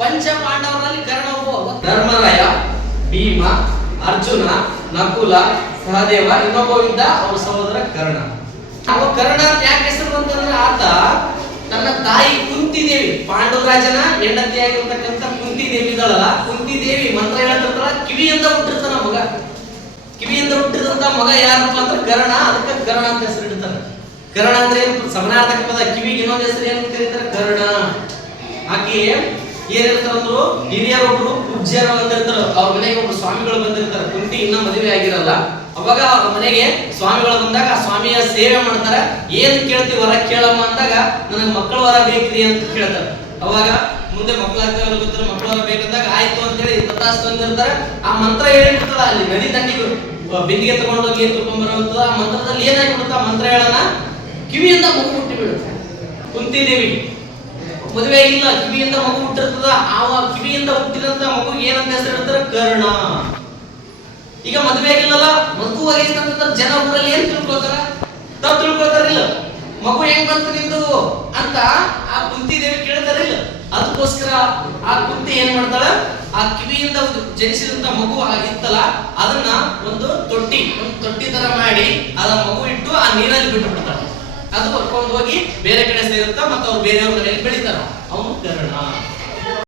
ಪಂಚ ಪಾಂಡವರಲ್ಲಿ ಕರ್ಣ ಒಬ್ಬ. ಧರ್ಮರಾಯ, ಭೀಮ, ಅರ್ಜುನ, ನಕುಲ, ಸಹದೇವ, ಇನ್ನೊಬ್ಬ ಇದ್ದ ಅವರ ಸಹೋದರ ಕರ್ಣ. ಅವ ಕರ್ಣ ಅಂತ ಯಾಕೆ ಹೆಸರು ಬಂತಂದ್ರೆ ಆತ ತನ್ನ ತಾಯಿ ಕುಂತಿ ದೇವಿ, ಪಾಂಡುರಾಜನ ಹೆಂಡತಿಯಾಗಿರ್ತಕ್ಕಂಥ ಕುಂತಿ ದೇವಿ ಇದ್ದಾಳಲ್ಲ, ಕುಂತಿ ದೇವಿ ಮಂತ್ರ ಹೇಳ್ತಿರ್ತಾಳ, ಕಿವಿಯಿಂದ ಹುಟ್ಟಿರ್ತಾನ ಮಗ. ಕಿವಿಯಿಂದ ಹುಟ್ಟಿದಂತ ಮಗ ಯಾರಪ್ಪ ಅಂದ್ರೆ ಕರ್ಣ. ಅದಕ್ಕೆ ಕರ್ಣ ಅಂತ ಹೆಸರು ಇಡ್ತಾನೆ. ಕರ್ಣ ಅಂದ್ರೆ ಏನು? ಸಮನಾರ್ಥಕ ಪದ. ಕಿವಿಗೆ ಇನ್ನೊಂದು ಹೆಸರು ಏನು ಕರೀತಾರೆ? ಕರ್ಣ. ಆಕೆ ಏನಿರ್ತಾರಂದ್ರು ಹಿರಿಯರೊಬ್ರು ಪೂಜ್ಯರು ಬಂದಿರ್ತಾರ, ಅವ್ರ ಮನೆಗೆ ಒಬ್ರು ಸ್ವಾಮಿಗಳು ಬಂದಿರ್ತಾರೆ. ಕುಂತಿ ಇನ್ನ ಮದುವೆ ಆಗಿರಲ್ಲ. ಅವಾಗ ಅವ್ರ ಮನೆಗೆ ಸ್ವಾಮಿಗಳು ಬಂದಾಗ ಆ ಸ್ವಾಮಿಯ ಸೇವೆ ಮಾಡ್ತಾರೆ. ಏನ್ ಕೇಳ್ತೀವಿ ವರ ಕೇಳಮ್ಮ ಅಂದಾಗ ನನಗೆ ಮಕ್ಕಳ ವರ ಬೇಕ್ರಿ ಅಂತ ಕೇಳ್ತಾರೆ. ಅವಾಗ ಮುಂದೆ ಮಕ್ಕಳಾಗ್ತಾರ ಗೊತ್ತಿರೋ ಮಕ್ಕಳ ವರ ಬೇಕಂದಾಗ ಆಯ್ತು ಅಂತ ಹೇಳಿ ತಥಾಸ್ತು ಅಂದಿರ್ತಾರೆ. ಆ ಮಂತ್ರ ಹೇಳಿಬಿಡ್ತದ ಅಲ್ಲಿ ನದಿ ದಂಡಿಗೆ ಬಿಂದಿಗೆ ತಗೊಂಡೋಗಿ ತುಕೊಂಬರುವಂತದ. ಆ ಮಂತ್ರದಲ್ಲಿ ಏನಾಗ್ಬಿಡುತ್ತ ಮಂತ್ರ ಹೇಳನ ಕಿವಿಯಿಂದ ಮಗು ಹುಟ್ಟಿ ಬಿಡುತ್ತೆ. ಕುಂತಿ ದೇವಿ ಮದುವೆ ಇಲ್ಲ, ಕಿವಿಯಿಂದ ಮಗು ಹುಟ್ಟಿರ್ತದ. ಆ ಕಿವಿಯಿಂದ ಹುಟ್ಟಿದಂತ ಮಗು ಏನಂತ ಹೆಸರು ಇಡ್ತಾರೆ? ಕರ್ಣ. ಈಗ ಮದುವೆ ಆಗಿಲ್ಲಲ್ಲ, ಮಗು ಆಗೈತಂತ ಜನ ಊರಲ್ಲಿ ಏನ್ ತಿಳ್ಕೊತಾರ? ತಪ್ಪು ತಿಳ್ಕೊತಾರಿಲ್ಲ. ಮಗು ಹೆಂಗ್ ಬಂತು ನಿಂದು ಅಂತ ಆ ಕುಂತಿ ದೇವಿ ಕೇಳ್ತಾರಿಲ್ಲ. ಅದಕ್ಕೋಸ್ಕರ ಆ ಕುಂತಿ ಏನ್ ಮಾಡ್ತಾಳ, ಆ ಕಿವಿಯಿಂದ ಜನಿಸಿದಂತ ಮಗು ಇತ್ತಲ್ಲ ಅದನ್ನ ಒಂದು ತೊಟ್ಟಿ ತರ ಮಾಡಿ ಅದ ಮಗು ಇಟ್ಟು ಆ ನೀರಲ್ಲಿ ಬಿಟ್ಟು ಬಿಡ್ತಾಳ. ಅದು ಹೊರ್ಕೊಂಡು ಹೋಗಿ ಬೇರೆ ಕಡೆ ಸೇರುತ್ತಾ, ಮತ್ತೆ ಅವ್ರು ಬೇರೆಯವ್ರ ಮನೆಯಲ್ಲಿ ಬೆಳಿತಾರ. ಅವನು ಕರ್ಣ.